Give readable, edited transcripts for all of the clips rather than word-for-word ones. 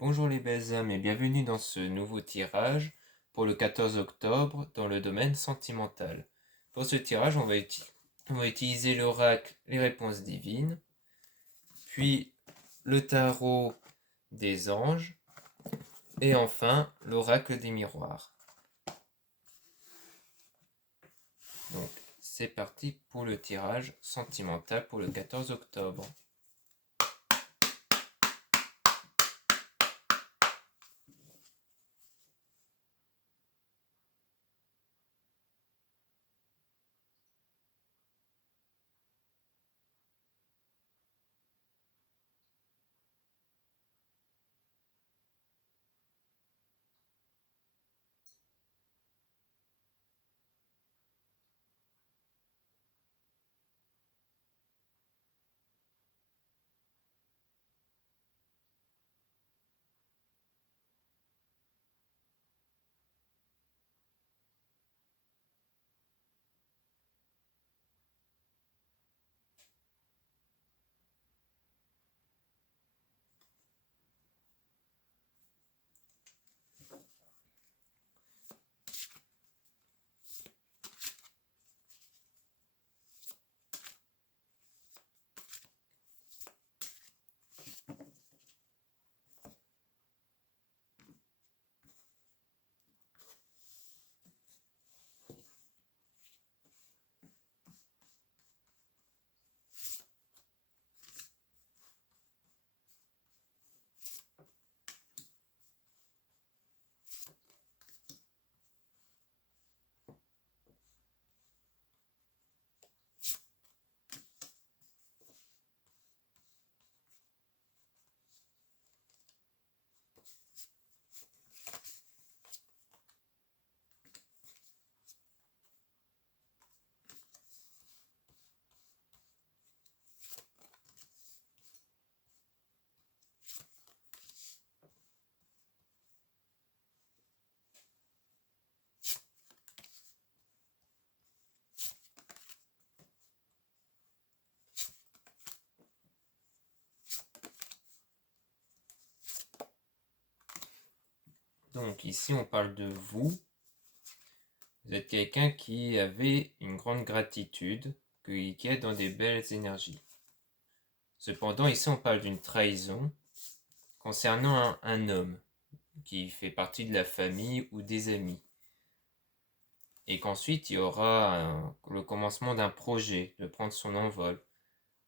Bonjour les belles âmes et bienvenue dans ce nouveau tirage pour le 14 octobre dans le domaine sentimental. Pour ce tirage, on va utiliser l'oracle Les réponses divines, puis le tarot des anges et enfin l'oracle des miroirs. Donc c'est parti pour le tirage sentimental pour le 14 octobre. Donc ici on parle de vous. Vous êtes quelqu'un qui avait une grande gratitude, qui est dans des belles énergies. Cependant, ici on parle d'une trahison concernant un homme qui fait partie de la famille ou des amis. Et qu'ensuite il y aura le commencement d'un projet, de prendre son envol.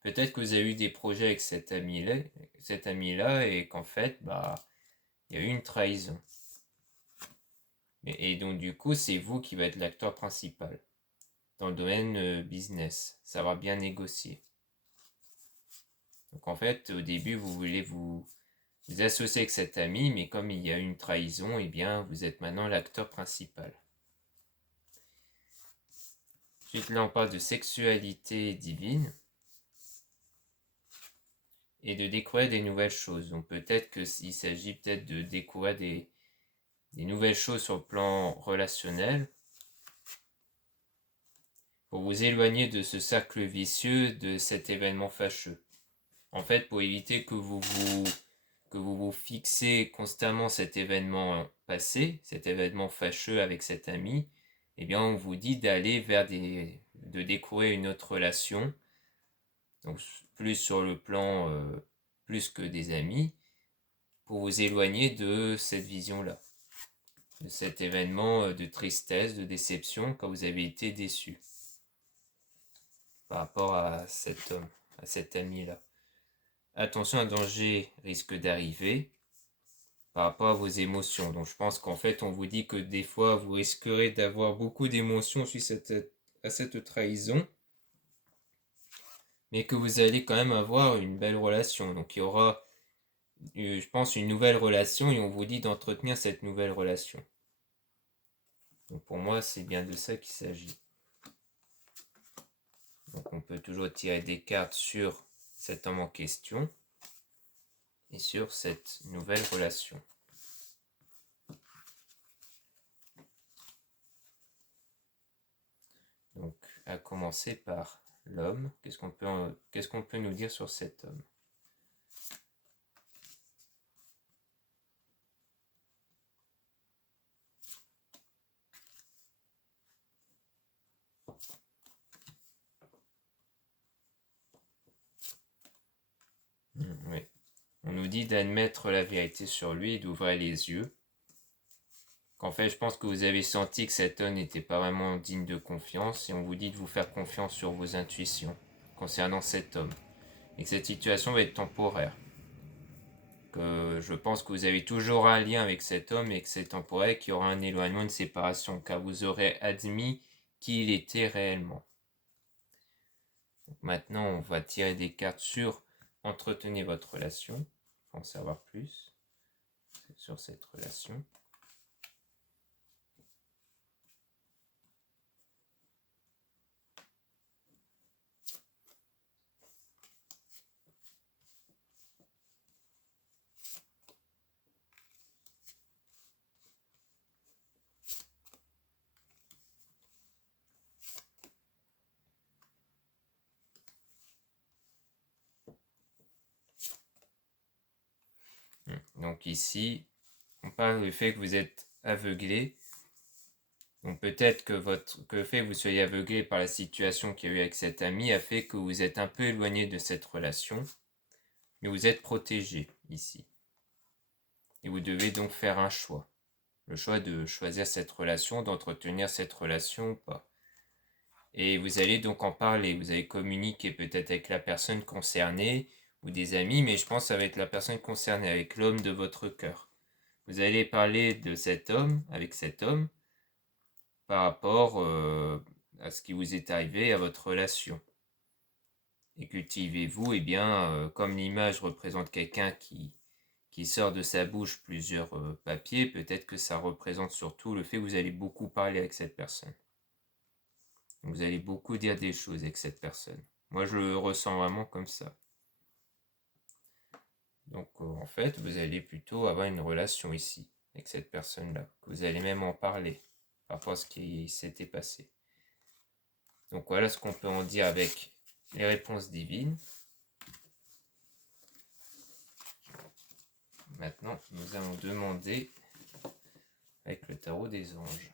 Peut-être que vous avez eu des projets avec cet ami-là et qu'en fait, il y a eu une trahison. Et donc du coup, c'est vous qui va être l'acteur principal dans le domaine business, savoir bien négocier. Donc en fait, au début, vous voulez vous associer avec cet ami, mais comme il y a une trahison, eh bien, vous êtes maintenant l'acteur principal. Ensuite, là, on parle de sexualité divine et de découvrir des nouvelles choses. Donc peut-être qu'il s'agit peut-être de découvrir des nouvelles choses sur le plan relationnel pour vous éloigner de ce cercle vicieux, de cet événement fâcheux. En fait, pour éviter que vous vous fixez constamment cet événement passé, cet événement fâcheux avec cet ami, eh bien on vous dit d'aller de découvrir une autre relation, donc plus sur le plan plus que des amis, pour vous éloigner de cette vision-là, de cet événement de tristesse, de déception quand vous avez été déçu par rapport à cet homme, à cet ami-là. Attention, un danger risque d'arriver par rapport à vos émotions. Donc je pense qu'en fait, on vous dit que des fois, vous risquerez d'avoir beaucoup d'émotions suite à cette trahison, mais que vous allez quand même avoir une belle relation. Donc il y aura, je pense, une nouvelle relation et on vous dit d'entretenir cette nouvelle relation. Donc pour moi, c'est bien de ça qu'il s'agit. Donc on peut toujours tirer des cartes sur cet homme en question et sur cette nouvelle relation. Donc à commencer par l'homme, qu'est-ce qu'on peut nous dire sur cet homme? dit d'admettre la vérité sur lui et d'ouvrir les yeux. Qu'en fait, je pense que vous avez senti que cet homme n'était pas vraiment digne de confiance et on vous dit de vous faire confiance sur vos intuitions concernant cet homme. Et que cette situation va être temporaire. Que je pense que vous avez toujours un lien avec cet homme et que c'est temporaire, qu'il y aura un éloignement, une séparation, car vous aurez admis qui il était réellement. Donc maintenant, on va tirer des cartes sur entretenez votre relation, pour en savoir plus sur cette relation. Donc ici, on parle du fait que vous êtes aveuglé. Donc peut-être que le fait que vous soyez aveuglé par la situation qu'il y a eu avec cet ami a fait que vous êtes un peu éloigné de cette relation. Mais vous êtes protégé ici. Et vous devez donc faire un choix. Le choix de choisir cette relation, d'entretenir cette relation ou pas. Et vous allez donc en parler. Vous allez communiquer peut-être avec la personne concernée ou des amis, mais je pense avec la personne concernée, avec l'homme de votre cœur. Vous allez parler de cet homme, avec cet homme, par rapport à ce qui vous est arrivé, à votre relation. Et cultivez-vous, comme l'image représente quelqu'un qui sort de sa bouche plusieurs papiers, peut-être que ça représente surtout le fait que vous allez beaucoup parler avec cette personne. Vous allez beaucoup dire des choses avec cette personne. Moi, je le ressens vraiment comme ça. Donc, en fait, vous allez plutôt avoir une relation ici, avec cette personne-là. Vous allez même en parler, par rapport à ce qui s'était passé. Donc, voilà ce qu'on peut en dire avec les réponses divines. Maintenant, nous allons demander avec le tarot des anges.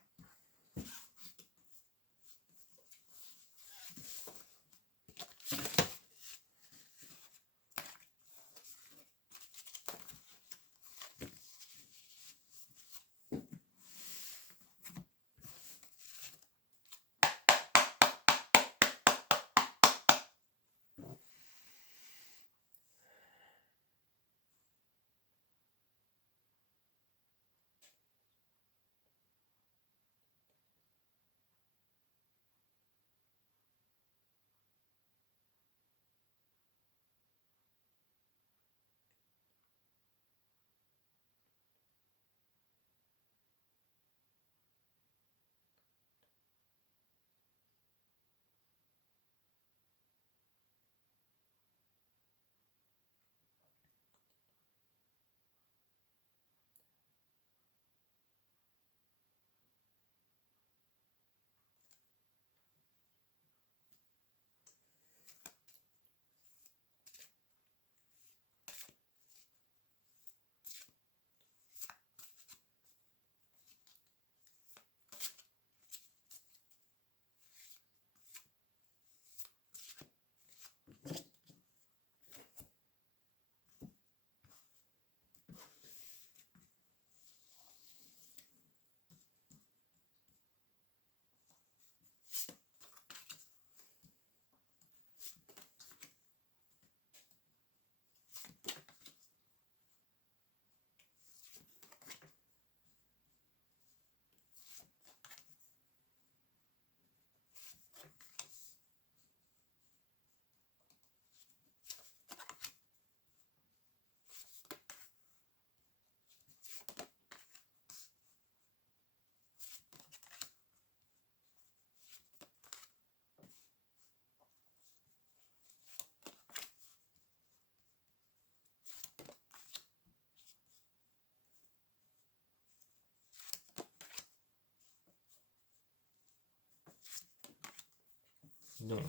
Donc,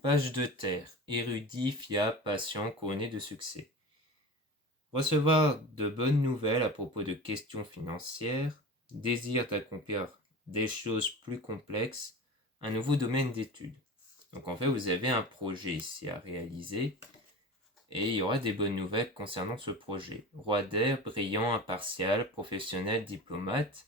page de terre, érudit, fiable, patient, couronné de succès. Recevoir de bonnes nouvelles à propos de questions financières, désir d'accomplir des choses plus complexes, un nouveau domaine d'étude. Donc en fait, vous avez un projet ici à réaliser et il y aura des bonnes nouvelles concernant ce projet. Roi d'air, brillant, impartial, professionnel, diplomate.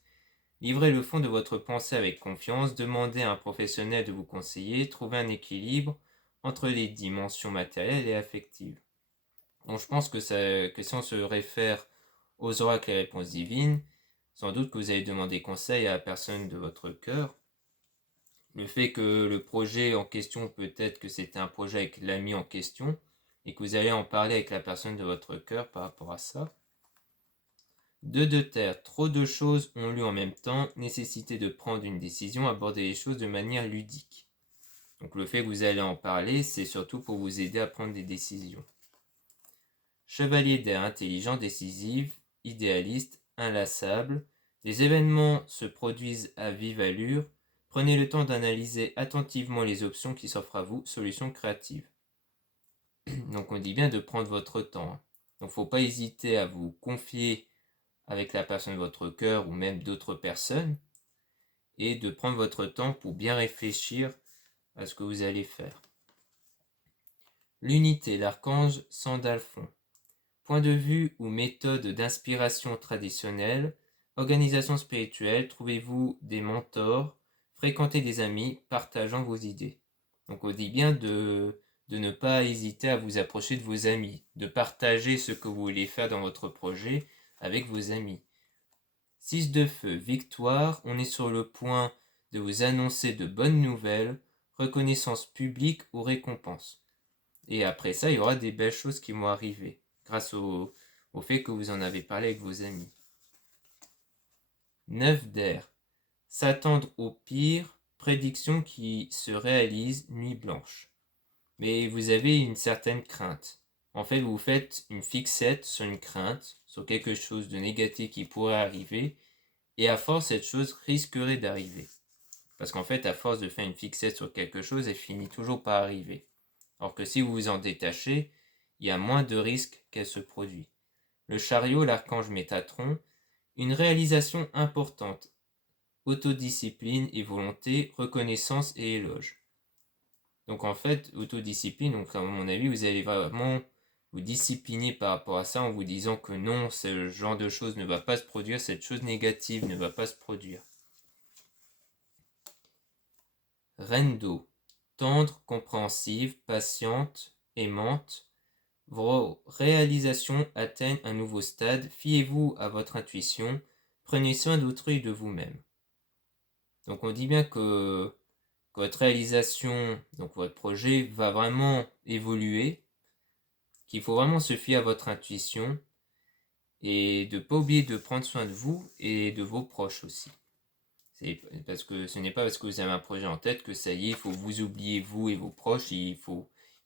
Livrez le fond de votre pensée avec confiance, demandez à un professionnel de vous conseiller, trouvez un équilibre entre les dimensions matérielles et affectives. Donc je pense que si on se réfère aux oracles et réponses divines, sans doute que vous allez demander conseil à la personne de votre cœur. Le fait que le projet en question, peut-être que c'était un projet avec l'ami en question, et que vous allez en parler avec la personne de votre cœur par rapport à ça. 2 de terre, trop de choses ont lieu en même temps, nécessité de prendre une décision, aborder les choses de manière ludique. Donc le fait que vous allez en parler, c'est surtout pour vous aider à prendre des décisions. Chevalier d'air, intelligent, décisif, idéaliste, inlassable. Les événements se produisent à vive allure. Prenez le temps d'analyser attentivement les options qui s'offrent à vous, solutions créatives. Donc on dit bien de prendre votre temps. Donc faut pas hésiter à vous confier avec la personne de votre cœur ou même d'autres personnes et de prendre votre temps pour bien réfléchir à ce que vous allez faire. L'unité, l'archange Sandalphon. Point de vue ou méthode d'inspiration traditionnelle, organisation spirituelle, trouvez-vous des mentors, fréquentez des amis, partageant vos idées. Donc on dit bien de ne pas hésiter à vous approcher de vos amis, de partager ce que vous voulez faire dans votre projet avec vos amis. 6 de feu, victoire, on est sur le point de vous annoncer de bonnes nouvelles, reconnaissance publique ou récompense. Et après ça, il y aura des belles choses qui vont arriver, grâce au fait que vous en avez parlé avec vos amis. 9 d'air, s'attendre au pire, prédiction qui se réalise, nuit blanche. Mais vous avez une certaine crainte. En fait, vous faites une fixette sur une crainte, sur quelque chose de négatif qui pourrait arriver, et à force, cette chose risquerait d'arriver. Parce qu'en fait, à force de faire une fixette sur quelque chose, elle finit toujours par arriver. Alors que si vous vous en détachez, il y a moins de risques qu'elle se produise. Le chariot, l'archange Métatron, une réalisation importante, autodiscipline et volonté, reconnaissance et éloge. Donc en fait, autodiscipline, donc à mon avis, vous allez vraiment vous discipliner par rapport à ça en vous disant que non, ce genre de chose ne va pas se produire, cette chose négative ne va pas se produire. Reine d'eau, tendre, compréhensive, patiente, aimante. Vos réalisations atteignent un nouveau stade, fiez-vous à votre intuition, prenez soin d'autrui et de vous-même. Donc on dit bien que votre réalisation, donc votre projet va vraiment évoluer, qu'il faut vraiment se fier à votre intuition et de ne pas oublier de prendre soin de vous et de vos proches aussi. C'est parce que ce n'est pas parce que vous avez un projet en tête que ça y est, il faut vous oublier vous et vos proches. Il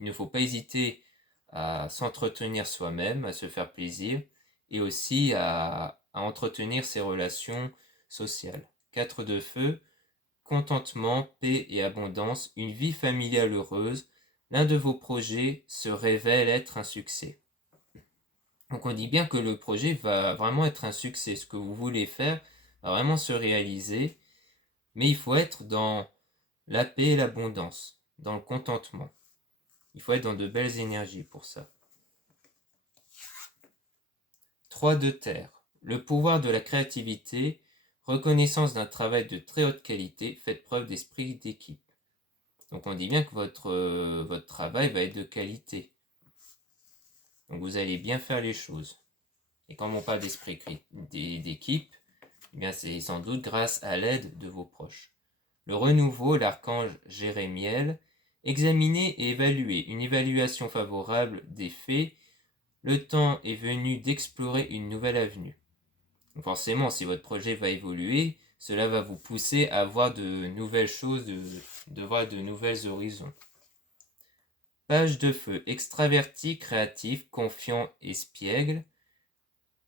ne faut pas hésiter à s'entretenir soi-même, à se faire plaisir et aussi à entretenir ses relations sociales. 4 de feu, contentement, paix et abondance, une vie familiale heureuse. L'un de vos projets se révèle être un succès. Donc on dit bien que le projet va vraiment être un succès. Ce que vous voulez faire va vraiment se réaliser. Mais il faut être dans la paix et l'abondance, dans le contentement. Il faut être dans de belles énergies pour ça. 3 de terre. Le pouvoir de la créativité, reconnaissance d'un travail de très haute qualité, faites preuve d'esprit d'équipe. Donc on dit bien que votre travail va être de qualité. Donc vous allez bien faire les choses. Et quand on parle d'esprit d'équipe, eh bien c'est sans doute grâce à l'aide de vos proches. Le renouveau, l'archange Jérémiel, examiner et évaluer, une évaluation favorable des faits, le temps est venu d'explorer une nouvelle avenue. Donc forcément, si votre projet va évoluer, cela va vous pousser à voir de nouvelles choses, de voir de nouvelles horizons. Page de feu, extraverti, créatif, confiant, espiègle.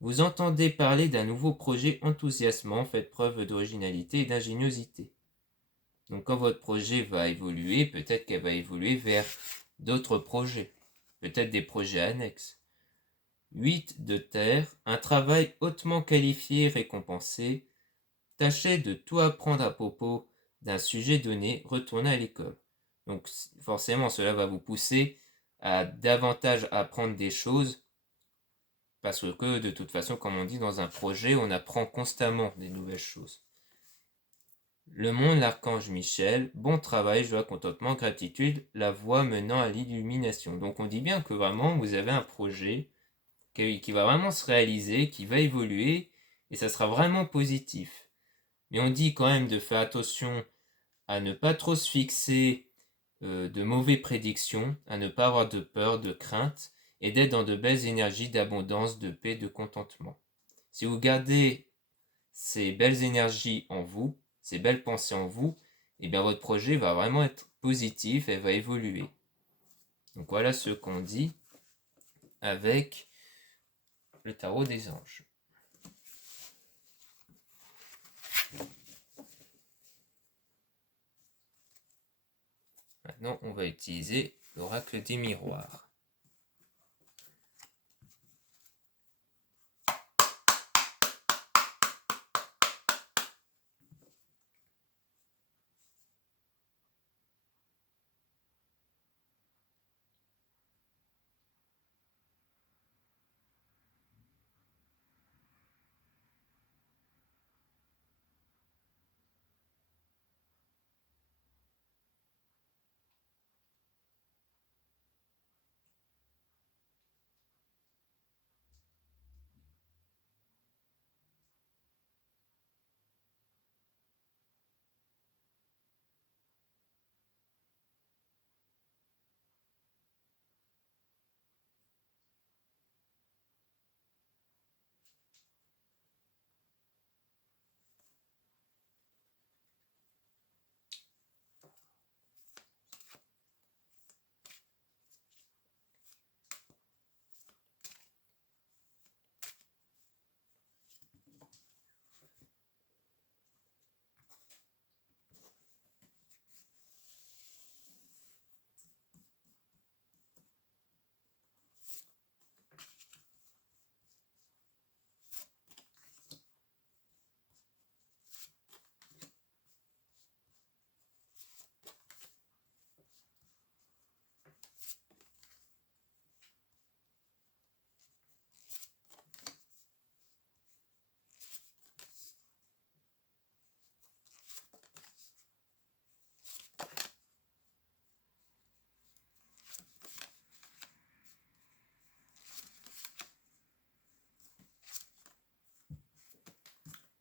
Vous entendez parler d'un nouveau projet enthousiasmant, faites preuve d'originalité et d'ingéniosité. Donc quand votre projet va évoluer, peut-être qu'elle va évoluer vers d'autres projets, peut-être des projets annexes. 8 de terre, un travail hautement qualifié et récompensé. Tâchez de tout apprendre à propos d'un sujet donné, retournez à l'école. Donc forcément, cela va vous pousser à davantage apprendre des choses, parce que de toute façon, comme on dit dans un projet, on apprend constamment des nouvelles choses. Le monde, l'archange Michel, bon travail, joie, contentement, gratitude, la voie menant à l'illumination. Donc on dit bien que vraiment vous avez un projet qui va vraiment se réaliser, qui va évoluer, et ça sera vraiment positif. Mais on dit quand même de faire attention à ne pas trop se fixer de mauvaises prédictions, à ne pas avoir de peur, de crainte, et d'être dans de belles énergies d'abondance, de paix, de contentement. Si vous gardez ces belles énergies en vous, ces belles pensées en vous, et bien votre projet va vraiment être positif et va évoluer. Donc voilà ce qu'on dit avec le tarot des anges. Maintenant, on va utiliser l'oracle des miroirs.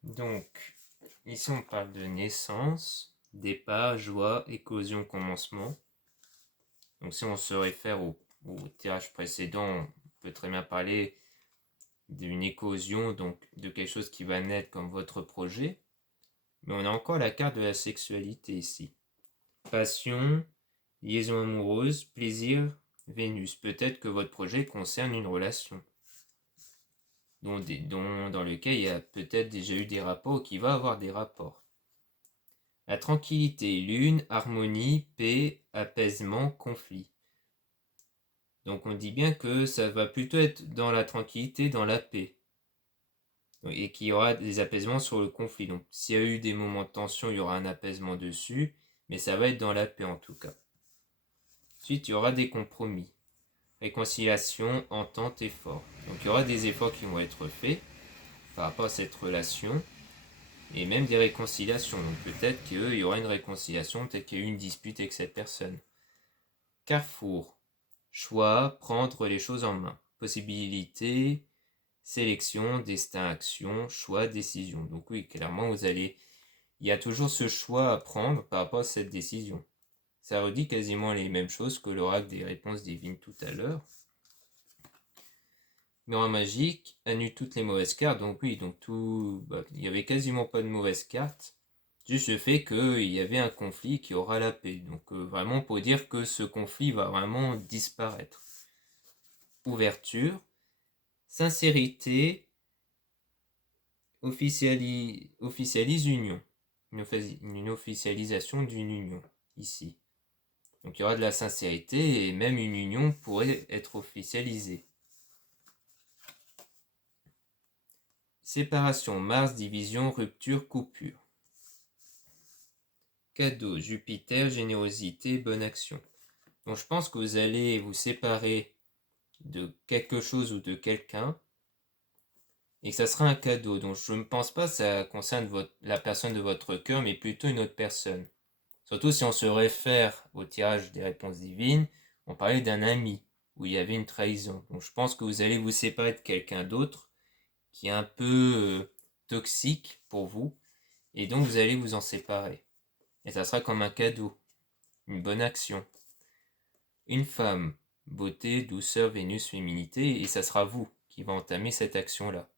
Donc, ici on parle de naissance, départ, joie, éclosion, commencement. Donc si on se réfère au tirage précédent, on peut très bien parler d'une éclosion, donc de quelque chose qui va naître comme votre projet. Mais on a encore la carte de la sexualité ici. Passion, liaison amoureuse, plaisir, Vénus. Peut-être que votre projet concerne une relation dans lequel il y a peut-être déjà eu des rapports ou qui va avoir des rapports. La tranquillité, lune, harmonie, paix, apaisement, conflit. Donc on dit bien que ça va plutôt être dans la tranquillité, dans la paix. Et qu'il y aura des apaisements sur le conflit. Donc s'il y a eu des moments de tension, il y aura un apaisement dessus, mais ça va être dans la paix en tout cas. Ensuite, il y aura des compromis. Réconciliation, entente, effort. Donc il y aura des efforts qui vont être faits par rapport à cette relation, et même des réconciliations. Donc peut-être qu'il y aura une réconciliation, peut-être qu'il y a eu une dispute avec cette personne. Carrefour. Choix, prendre les choses en main. Possibilité, sélection, destin, action, choix, décision. Donc oui, clairement, il y a toujours ce choix à prendre par rapport à cette décision. Ça redit quasiment les mêmes choses que l'oracle des réponses divines tout à l'heure. Miroir magique annule toutes les mauvaises cartes. Donc oui, donc il n'y avait quasiment pas de mauvaises cartes. Juste le fait qu'il y avait un conflit qui aura la paix. Donc vraiment pour dire que ce conflit va vraiment disparaître. Ouverture, sincérité, officialise union. Une officialisation d'une union ici. Donc il y aura de la sincérité et même une union pourrait être officialisée. Séparation, Mars, division, rupture, coupure. Cadeau, Jupiter, générosité, bonne action. Donc je pense que vous allez vous séparer de quelque chose ou de quelqu'un et que ça sera un cadeau. Donc je ne pense pas que ça concerne la personne de votre cœur, mais plutôt une autre personne. Surtout si on se réfère au tirage des réponses divines, on parlait d'un ami où il y avait une trahison. Donc je pense que vous allez vous séparer de quelqu'un d'autre qui est un peu toxique pour vous, et donc vous allez vous en séparer. Et ça sera comme un cadeau, une bonne action. Une femme, beauté, douceur, Vénus, féminité, et ça sera vous qui va entamer cette action-là.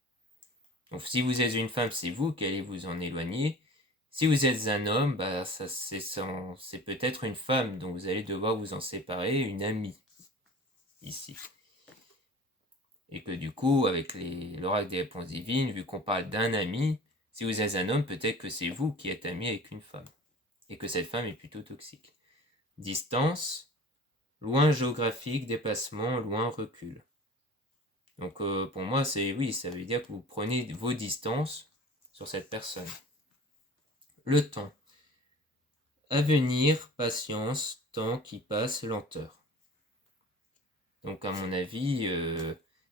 Donc si vous êtes une femme, c'est vous qui allez vous en éloigner. Si vous êtes un homme, bah, c'est peut-être une femme dont vous allez devoir vous en séparer, une amie, ici. Et que du coup, avec l'oracle des réponses divines, vu qu'on parle d'un ami, si vous êtes un homme, peut-être que c'est vous qui êtes ami avec une femme. Et que cette femme est plutôt toxique. Distance, loin géographique, déplacement, loin recul. Donc pour moi, oui, ça veut dire que vous prenez vos distances sur cette personne. Le temps. Avenir, patience, temps qui passe, lenteur. Donc à mon avis,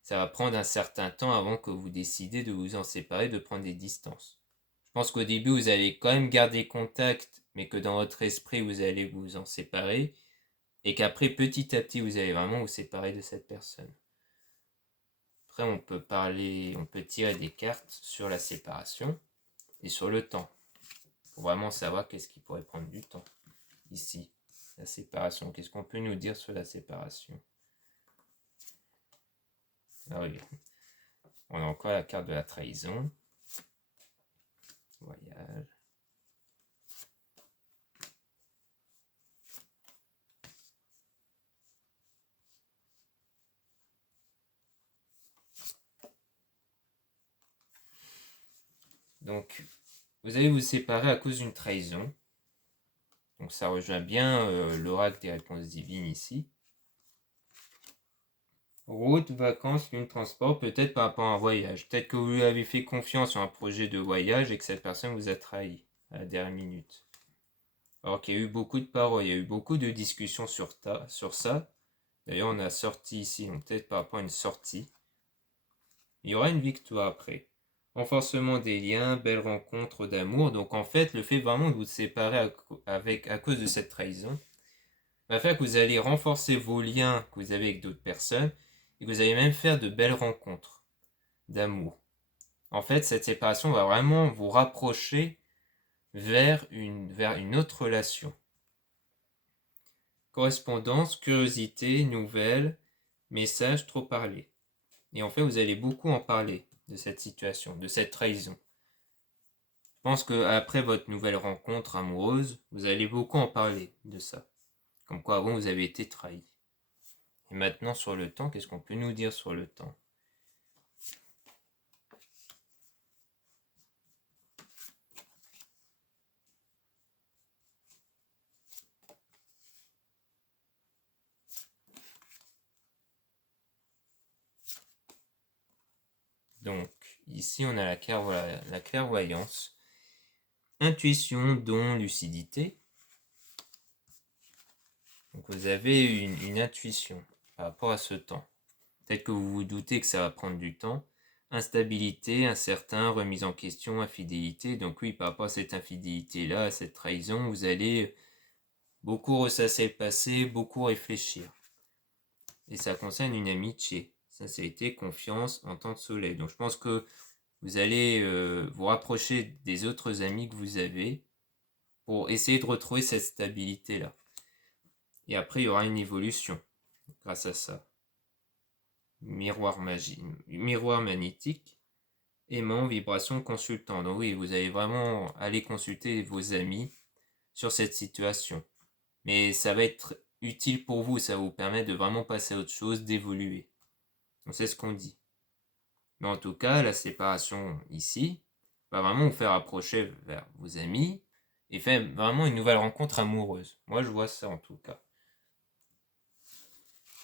ça va prendre un certain temps avant que vous décidez de vous en séparer, de prendre des distances. Je pense qu'au début, vous allez quand même garder contact, mais que dans votre esprit, vous allez vous en séparer, et qu'après, petit à petit, vous allez vraiment vous séparer de cette personne. Après, on peut tirer des cartes sur la séparation et sur le temps, pour vraiment savoir qu'est-ce qui pourrait prendre du temps. Ici, la séparation. Qu'est-ce qu'on peut nous dire sur la séparation? Ah oui, on a encore la carte de la trahison. Voyage. Donc, vous allez vous séparer à cause d'une trahison. Donc ça rejoint bien l'oracle des réponses divines ici. Route, vacances, lune, transport, peut-être par rapport à un voyage. Peut-être que vous lui avez fait confiance sur un projet de voyage et que cette personne vous a trahi à la dernière minute. Alors qu'il y a eu beaucoup de paroles, il y a eu beaucoup de discussions sur ça. D'ailleurs, on a sorti ici, donc peut-être par rapport à une sortie. Il y aura une victoire après. Renforcement des liens, belle rencontre d'amour. Donc en fait, le fait vraiment de vous séparer à cause de cette trahison va faire que vous allez renforcer vos liens que vous avez avec d'autres personnes et que vous allez même faire de belles rencontres d'amour. En fait, cette séparation va vraiment vous rapprocher vers une autre relation. Correspondance, curiosité, nouvelles, messages trop parlés. Et en fait, vous allez beaucoup en parler de cette situation, de cette trahison. Je pense qu'après votre nouvelle rencontre amoureuse, vous allez beaucoup en parler de ça. Comme quoi avant vous avez été trahi. Et maintenant sur le temps, qu'est-ce qu'on peut nous dire sur le temps? Donc ici on a la clairvoyance, intuition, don, lucidité. Donc vous avez une intuition par rapport à ce temps. Peut-être que vous vous doutez que ça va prendre du temps. Instabilité, incertain, remise en question, infidélité. Donc oui, par rapport à cette infidélité-là, à cette trahison, vous allez beaucoup ressasser le passé, beaucoup réfléchir. Et ça concerne une amitié. Sincérité, confiance, entente soleil. Donc je pense que vous allez vous rapprocher des autres amis que vous avez pour essayer de retrouver cette stabilité-là. Et après, il y aura une évolution grâce à ça. Miroir magnétique, aimant, vibration, consultant. Donc oui, vous allez vraiment aller consulter vos amis sur cette situation. Mais ça va être utile pour vous, ça va vous permettre de vraiment passer à autre chose, d'évoluer. Donc c'est ce qu'on dit. Mais en tout cas, la séparation ici va vraiment vous faire approcher vers vos amis et faire vraiment une nouvelle rencontre amoureuse. Moi, je vois ça en tout cas.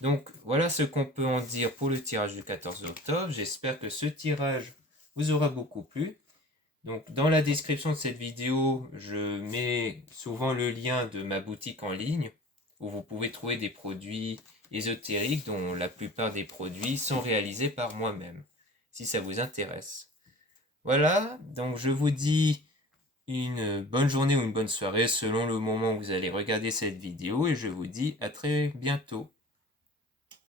Donc, voilà ce qu'on peut en dire pour le tirage du 14 octobre. J'espère que ce tirage vous aura beaucoup plu. Donc, dans la description de cette vidéo, je mets souvent le lien de ma boutique en ligne où vous pouvez trouver des produits ésotériques dont la plupart des produits sont réalisés par moi-même, si ça vous intéresse. Voilà, donc je vous dis une bonne journée ou une bonne soirée selon le moment où vous allez regarder cette vidéo et je vous dis à très bientôt.